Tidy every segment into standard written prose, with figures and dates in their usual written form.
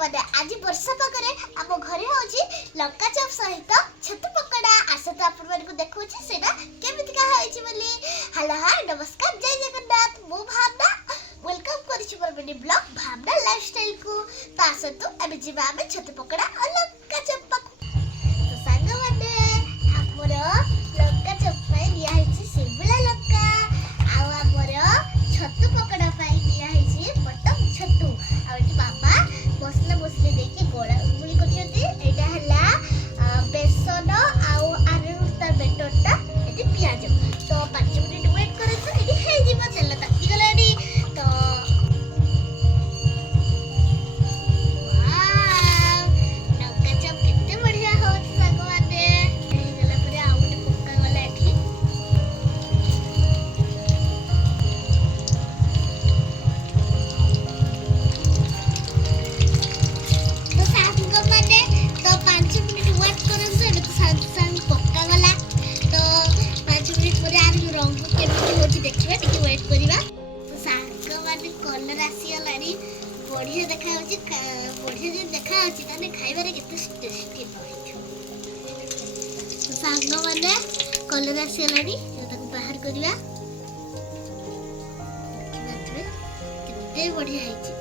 ସାଙ୍ଗମାନେ ଆଜି ବର୍ଷା ପାଗରେ ଆମ ଘରେ ହଉଛି ଲଙ୍କା ଚପ୍ ସହିତ ଛତୁ ପକୋଡା। ଆସ ତ ଆପଣମାନଙ୍କୁ ଦେଖଉଛି ସେଟା କେମିତିକା ହେଇଛି ବୋଲି। ହ୍ୟାଲୋ ହାय ନମସ୍କାର ଜୟ ଜଗନ୍ନାଥ। ମୁଁ ଭାବନା ୱେଲକମ୍ କରିଛି ମୋର ମିନି ବ୍ଲଗ ଭାବନା ଲାଇଫଷ୍ଟାଇଲ କୁ। ତ ଆସନ୍ତୁ ଆମେ ଯିବା ଆମେ ଛତୁ ପକୋଡା ଆଉ ଲଙ୍କା ଚପ୍ ପାଖକୁ। ତ ସାଙ୍ଗମାନେ ଆମର ଲଙ୍କା ଚପ୍ ପାଇଁ ନିଆ ହେଇଛି ଶିମଳା ଲଙ୍କା ଆଉ ଆମର ଛତୁ ପକୋଡା ପାଇଁ ନିଆ ହେଇଛି ବଟମ ଛତୁ। ଆଉ ଏଠି ବାବା ମସଲା ମସଲି ଦେଇକି ଗୋଳାଗୁଳି କରୁଛନ୍ତି। ଏଇଟା ହେଲା ବେସନ ଆଉ ଆରରୁଟ ତା ବେଟରଟା, ଏଠି ପିଆଜ। ତ 5 ମିନିଟ୍ ୱେଟ୍ କରନ୍ତୁ, ଏଠି ହେଇଯିବ। ତେଲ ତାତିଗଲାଣି ତ ଲଙ୍କା ଚପ୍ କେତେ ବଢିଆ ହଉଛି ସାଙ୍ଗମାନେ। ହେଇଗଲା ପରେ ଆଉ ଗୋଟେ ପକାଗଲା ଏଠି। कलर आसीगलानी बढ़िया देखा बढ़िया जो देखा ताने खाइबारे केते टेस्टी तो सांग माने कलर आसीगलानी ताको बाहर करबा। देखिबे केते बढ़िया हैछि।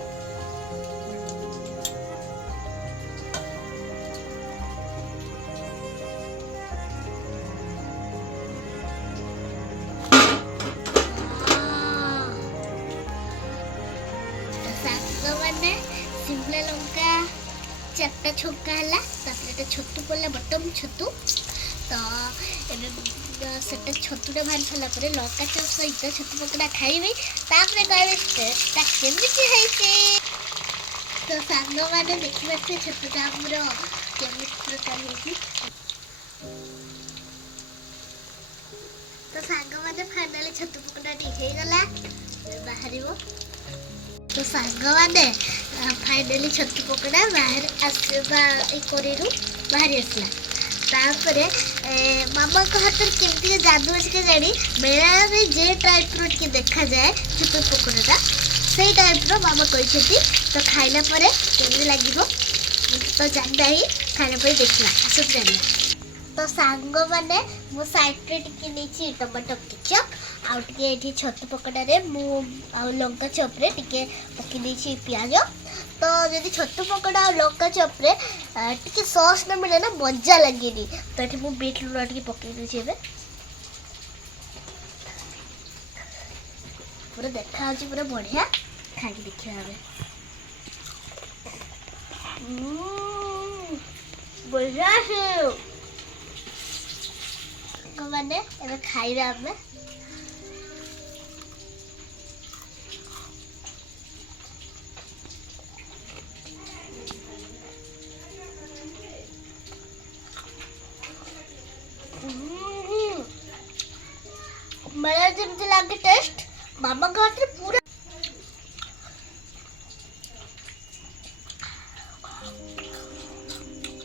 मैंने शिमला लंका 4टा छक्का है छतु पड़ा बटम छतु। तो सेटा छतुटा भारी सारा लंका चप सहित छतु पकड़ा खाइबे तापर कहबे टेस्टटा केमिति हैछि। तो सांग माने देखिबे छतुटा हमर केमिति प्रकार हैछि। तो सांग माने फाइनली छतु पकड़ा हे गला बाहरिबो। तो सांग माने फाइनली छतु पकड़ा बाहर आसवा कोरेरु बाहर आसला। तापरे मामा को हाथ में केमती जादू अच्छे के जानी मेला में जे टाइप रो के देखा जाए छतु पकड़ाटा से टाइप रो मामा कहते। तो खाइला परे केमती लागिबो तो जानना ही खाइला परे देखला आसत जानला। तो सांग माने मो साइड रे टिके नीची टमाटो केचप आउ टिके एठी छतु पकड़ा रे मु आउ लंका चप रे टिके पकी नीची प्याज। तो जदि छतु पकड़ा और लंका चप रे टिके सॉस न मिले ना मजा लगेनी। तो एठी मु बीट लूण टिके पके दी छेबे पूरा देखा होची पूरा बढ़िया खाई देखिया हबे। बढ़िया से माने एबे खाइबे हमें। मेरा जब लगे टेस्ट मामा का हाथ पूरा।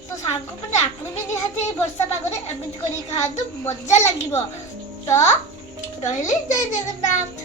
तो सांग मैंने आपने भी निहाती वर्षा पागरे एमती कर खातु मजा लगिबो। तो रहली जय जगन्नाथ।